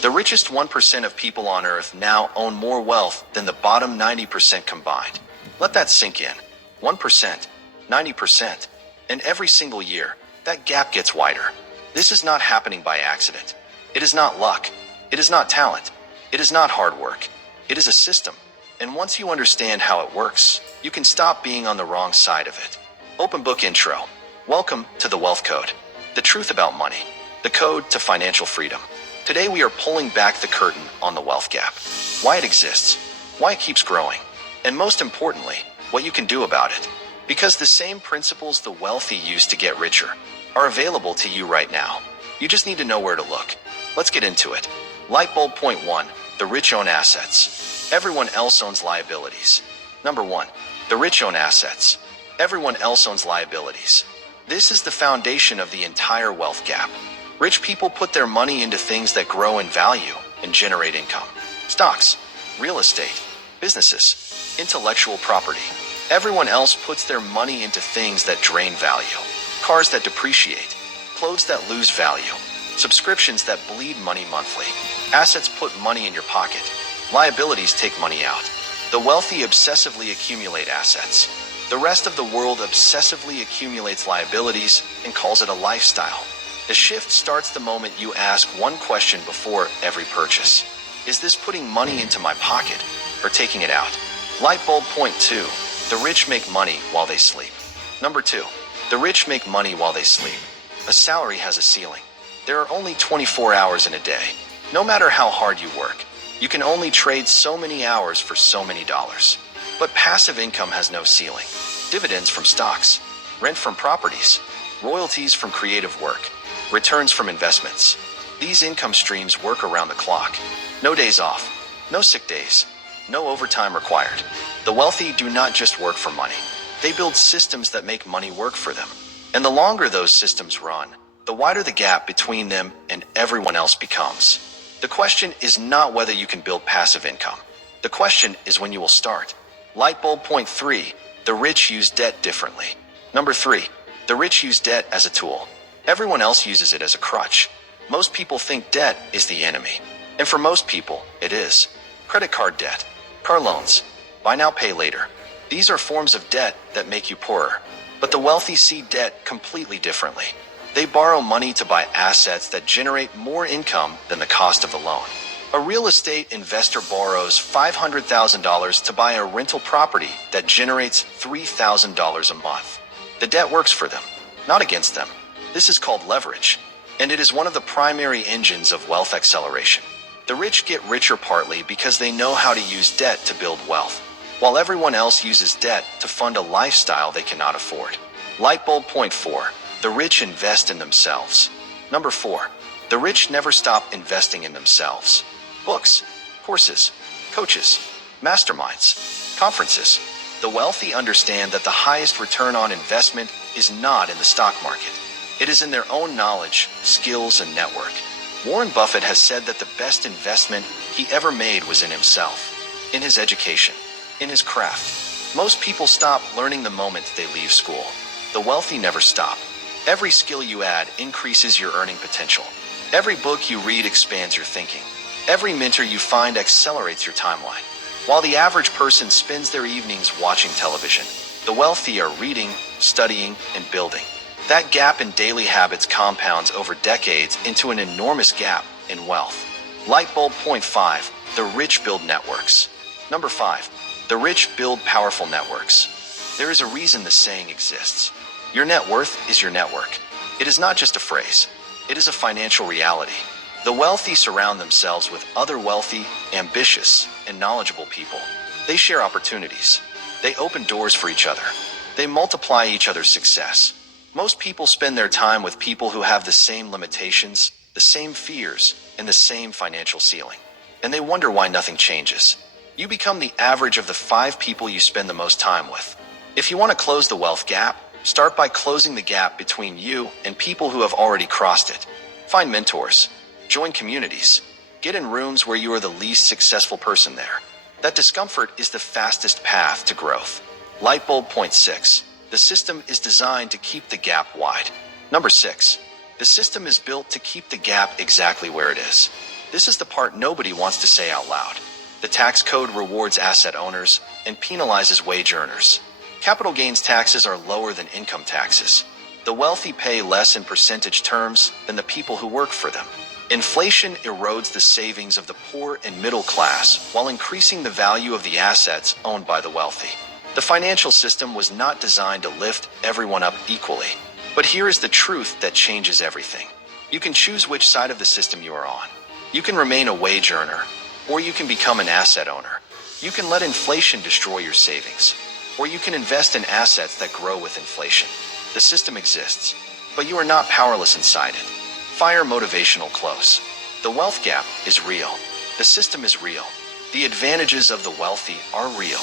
The richest 1% of people on Earth now own more wealth than the bottom 90% combined. Let that sink in. 1%, 90%. And every single year, that gap gets wider. This is not happening by accident. It is not luck. It is not talent. It is not hard work. It is a system. And once you understand how it works, you can stop being on the wrong side of it. Open book intro. Welcome to the Wealth Code. The truth about money. The code to financial freedom. Today we are pulling back the curtain on the wealth gap. Why it exists. Why it keeps growing. And most importantly, what you can do about it. Because the same principles the wealthy use to get richer are available to you right now. You just need to know where to look. Let's get into it. Light bulb point 1. The rich own assets. Everyone else owns liabilities. Number 1. The rich own assets. Everyone else owns liabilities. This is the foundation of the entire wealth gap. Rich people put their money into things that grow in value and generate income. Stocks, real estate, businesses, intellectual property. Everyone else puts their money into things that drain value. Cars that depreciate, clothes that lose value, subscriptions that bleed money monthly. Assets put money in your pocket. Liabilities take money out. The wealthy obsessively accumulate assets. The rest of the world obsessively accumulates liabilities and calls it a lifestyle. The shift starts the moment you ask one question before every purchase. Is this putting money into my pocket or taking it out? Light bulb point 2. The rich make money while they sleep. Number 2. The rich make money while they sleep. A salary has a ceiling. There are only 24 hours in a day. No matter how hard you work, you can only trade so many hours for so many dollars. But passive income has no ceiling. Dividends from stocks, rent from properties, royalties from creative work, returns from investments. These income streams work around the clock. No days off, no sick days, no overtime required. The wealthy do not just work for money. They build systems that make money work for them. And the longer those systems run, the wider the gap between them and everyone else becomes. The question is not whether you can build passive income. The question is when you will start. Light bulb point 3. The rich use debt differently. Number 3. The rich use debt as a tool. Everyone else uses it as a crutch. Most people think debt is the enemy. And for most people, it is. Credit card debt, car loans, buy now pay later. These are forms of debt that make you poorer. But the wealthy see debt completely differently. They borrow money to buy assets that generate more income than the cost of the loan. A real estate investor borrows $500,000 to buy a rental property that generates $3,000 a month. The debt works for them, not against them. This is called leverage, and it is one of the primary engines of wealth acceleration. The rich get richer partly because they know how to use debt to build wealth, while everyone else uses debt to fund a lifestyle they cannot afford. Light bulb point 4. The rich invest in themselves. Number 4. The rich never stop investing in themselves. Books, courses, coaches, masterminds, conferences. The wealthy understand that the highest return on investment is not in the stock market. It is in their own knowledge, skills, and network. Warren Buffett has said that the best investment he ever made was in himself, in his education, in his craft. Most people stop learning the moment they leave school. The wealthy never stop. Every skill you add increases your earning potential. Every book you read expands your thinking. Every mentor you find accelerates your timeline. While the average person spends their evenings watching television, the wealthy are reading, studying, and building. That gap in daily habits compounds over decades into an enormous gap in wealth. Light bulb point 5. The rich build networks. Number 5. The rich build powerful networks. There is a reason the saying exists. Your net worth is your network. It is not just a phrase. It is a financial reality. The wealthy surround themselves with other wealthy, ambitious, and knowledgeable people. They share opportunities. They open doors for each other. They multiply each other's success. Most people spend their time with people who have the same limitations, the same fears, and the same financial ceiling. And they wonder why nothing changes. You become the average of the 5 people you spend the most time with. If you want to close the wealth gap, start by closing the gap between you and people who have already crossed it. Find mentors. Join communities. Get in rooms where you are the least successful person there. That discomfort is the fastest path to growth. Light bulb point 6. The system is designed to keep the gap wide. Number 6. The system is built to keep the gap exactly where it is. This is the part nobody wants to say out loud. The tax code rewards asset owners and penalizes wage earners. Capital gains taxes are lower than income taxes. The wealthy pay less in percentage terms than the people who work for them. Inflation erodes the savings of the poor and middle class while increasing the value of the assets owned by the wealthy. The financial system was not designed to lift everyone up equally. But here is the truth that changes everything. You can choose which side of the system you are on. You can remain a wage earner, or you can become an asset owner. You can let inflation destroy your savings, or you can invest in assets that grow with inflation. The system exists, but you are not powerless inside it. Fire motivational close. The wealth gap is real. The system is real. The advantages of the wealthy are real.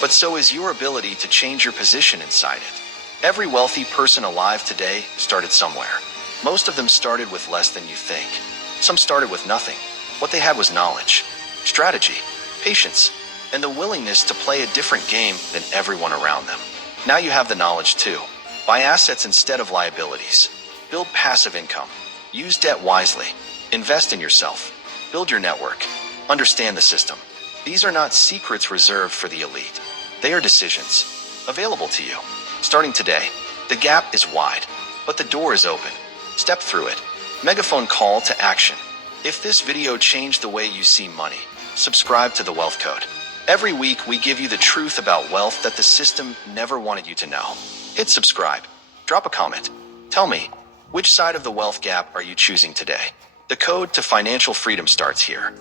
But so is your ability to change your position inside it. Every wealthy person alive today started somewhere. Most of them started with less than you think. Some started with nothing. What they had was knowledge, strategy, patience, and the willingness to play a different game than everyone around them. Now you have the knowledge too. Buy assets instead of liabilities. Build passive income. Use debt wisely. Invest in yourself. Build your network. Understand the system. These are not secrets reserved for the elite. They are decisions available to you. Starting today, the gap is wide, but the door is open. Step through it. Megaphone call to action. If this video changed the way you see money, subscribe to the Wealth Code. Every week we give you the truth about wealth that the system never wanted you to know. Hit subscribe. Drop a comment. Tell me, which side of the wealth gap are you choosing today? The code to financial freedom starts here.